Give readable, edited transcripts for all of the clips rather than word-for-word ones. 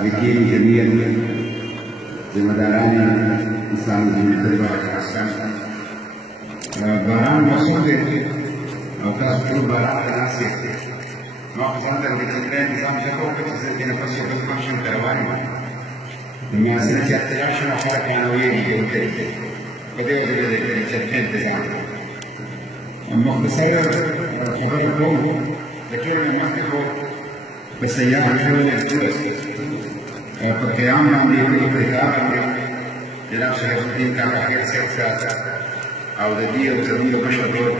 سابقين جميعا ذمداران إسلام الجمهورية والأحسان باران مسؤول أو تذكر باران تناسي ما قصدت بالكتاب نظام شكوك تزيد نفس شكوك فانشن كرواني لما سنة يتلاشى حركة عنوية جوتي بدأوا بالشركين تزام المختصر خبر الكون ذكر من مكتبه بسياح حول الجلس فالقيام عن الكتاب جناب شيخ الدين كان أخير سياسة أو ذدية وزميل بشر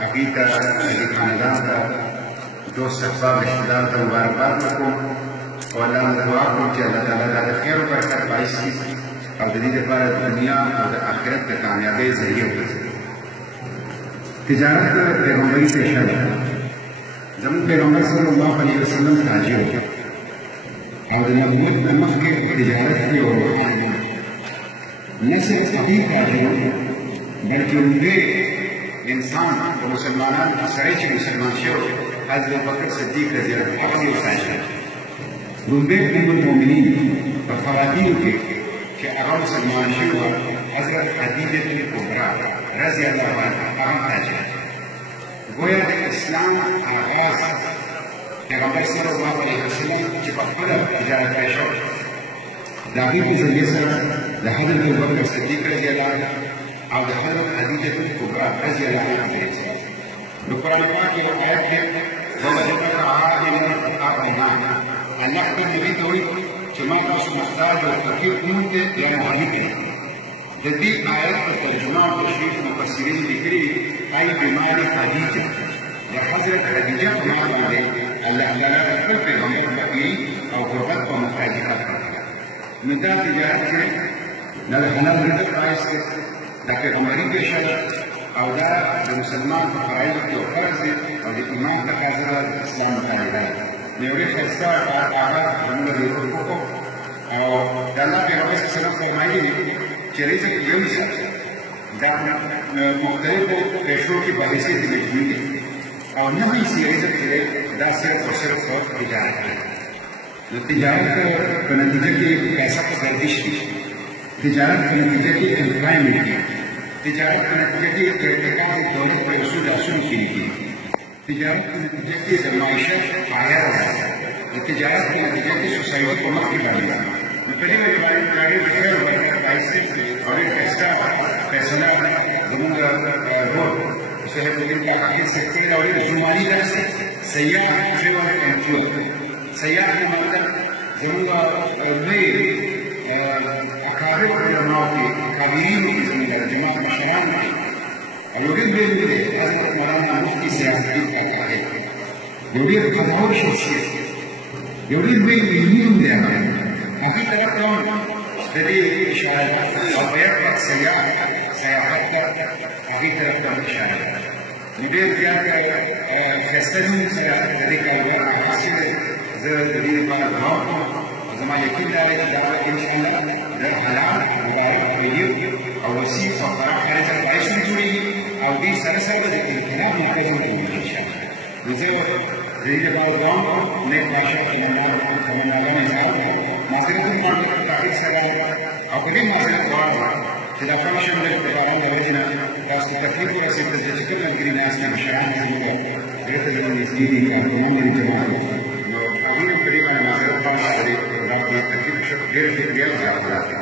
حقيقة شديد خاندان دوست أفضل اشتدال مباركات لكم والله دعاكم کہ اللہ تعالیٰ خیر و برکت باعث کی اور جدید بار دنیا اور آخرت کا کامیابی ذریعہ ہوگی تجارت پیغمبری پیشہ ہے زمین پیغمبر صلی اللہ علیہ وسلم تاجر ہو اور نبوت نمک کے تجارت کی اور نہ صرف ابھی تاجر ہو بلکہ ان کے انسان و مسلمانان سڑے چھ مسلمان شو حضرت بکر صدیق رضی اللہ عنہ تاجر رومبے ام المؤمنین بخواتین کے کہ اغا مسلمان شو حضرت خدیجہ الکبریٰ رضی اللہ عنہ اغا تاجر گویا اسلام آغاز پیغمبر صلی اللہ علیہ وسلم چې په خپله تجارت پیل شو د هغوی په ذریعه سره د حضرت ابوبکر صدیق رضی الله عنه او د حضرت خدیجة الکبریٰ رضی الله عنها نو قرآن پاک یو آیت دی ووجدک عائلا فأغناک الله خپل نبي ته وایي چې ما تاسو محتاج او فقیر کوم ته یا مهاجر کړي د دې آیت په ترجمه او تشریح مفسرین لیکلي ای بیمار خدیجه د حضرت خدیجه په مال باندې الله تعالی خپل پیغمبر فقیری او غربت په محتاجي کړی نو دا تجارت چې نه د حلال رزق باعث د پیغمبري پیشه او دا د مسلمان په فرایضو کې یو فرض دی او د ایمان تقاضا ده د اسلام مطالبه ده نو یو ډېر ښایسته هغه زموږ د حقوقو او د الله پیغمبر صلی الله علیه وسلم فرمایلي دي چې رزق یو شی دا مختلفو پیشو کې په حیثیت مجموعي دي او نه هیڅ رزق چې دی دا صرف او صرف تجارت دی نو تجارت په نتیجه کې پیسه په گردش دي تجارت په نتیجه کې امپلایمنٹ دی تجارت په نتیجه کې ارتکاب دولت په اصول اصول کېږي تجارت په نتیجه کې د معیشت پایه ده د تجارت په نتیجه کې سوسایټي په مخ کې لاړه نو په دې وجه باندې کاري د خیر ورکړه باعث او ډېر ښایسته فیصله زموږ رول صاحب الدین کا حقیقت سکتے اور زمانی درس سیاح ٹریول اینڈ ٹور سیاح کا مطلب زموږ لوی اکابر علماء کی اکابرین کی زموږ جماعت مشران کی او یو ډېر لوی دی حضرت مولانا مفتی سیاحالدین کاکا دی یو ډېر قدمور شخصیت یو ډېر لوی علم دی هغه طرف ته د دې اشاره او بیا وخت سیاحت ته هغې طرف ته اشاره ده نو ډېر زیات ښایسته نوم سره د دې کاروبار آغاز شوی زه د دې لپاره دعا کوم زما یقین دا دی چې دا به انشاءالله د حلال مبارک طیب او وسیع او پراخ رزق باعث جوړېږي او دې سره سره د انقلاب مرکز جوړېږي انشاءالله نو زه د دې لپاره دعا کوم نیک بادشاه تمناګانې اظهار کوم معذرت هم کوم تاخیر سره او په دې معذرت غواړم چې دا فنکشن د باران د وجې نه تاسو ته تکلیف ورسېد چې کوم ملګري ناست دي مشران زموږ ډېر ته زموږ نږدې دي کارکومان لري جماعت نو هغوی هم په دې باندې معذرت غواړم چې د دې پروګرام کې تکلیف شو ډېر شکریه